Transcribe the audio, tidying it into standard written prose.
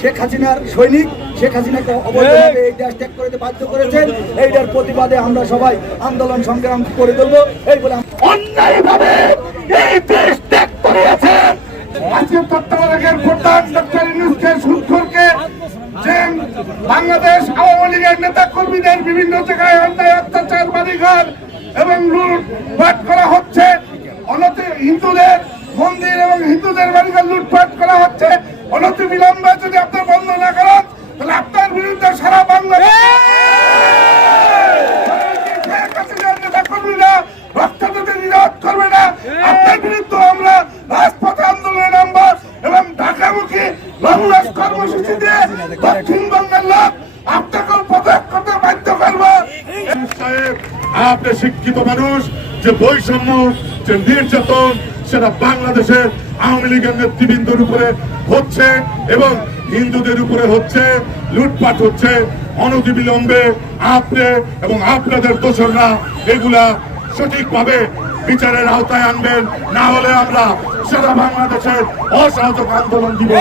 শেখ হাসিনার সৈনিক, শেখ হাসিনাকে অবৈধভাবে এই দেশ ত্যাগ করতে বাধ্য করেছেন। এইটার প্রতিবাদে আমরা সবাই আন্দোলন সংগ্রাম করে তুলবো। এই বলে অন্যায়ভাবে এই দেশ ত্যাগ করেছেন। আজকে তত্ত্বাবধায়কের প্রধান ডক্টর ইউনূসকে সুদখোরকে যে বাংলাদেশ আওয়ামী লীগের নেতা কর্মীদের বিভিন্ন জায়গায় অন্যায় অত্যাচার বাড়িঘর এবং লুটপাট করা হচ্ছে। হিন্দুদের মন্দির এবং হিন্দুদের বাড়িঘর লুটপাট করা হচ্ছে। অনতি বিলম্বে যদি আপনার বন্ধ না করেন তাহলে আপনার বিরুদ্ধে সারা বাংলাদেশ নেতা কর্মীরা রক্তদাতে নিরাপদ করবে না। আপনার বিরুদ্ধে আমরা রাজপথে আন্দোলনে নামবো এবং ঢাকামুখী লংমার্চ কর্মসূচি দিয়ে দক্ষিণবঙ্গের লোক আপনাকে পদত্যাগ করতে বাধ্য করবো। আপনি শিক্ষিত মানুষ, যে বৈষম্য, যে নির্যাতন সেটা বাংলাদেশের আওয়ামী লীগের নেতৃবৃন্দের উপরে হচ্ছে এবং হিন্দুদের উপরে হচ্ছে, লুটপাট হচ্ছে। অনতিবিলম্বে আপনি এবং আপনাদের দোসররা এগুলা সঠিকভাবে বিচারের আওতায় আনবেন, না হলে আমরা সারা বাংলাদেশের অসহযোগ আন্দোলন দিব।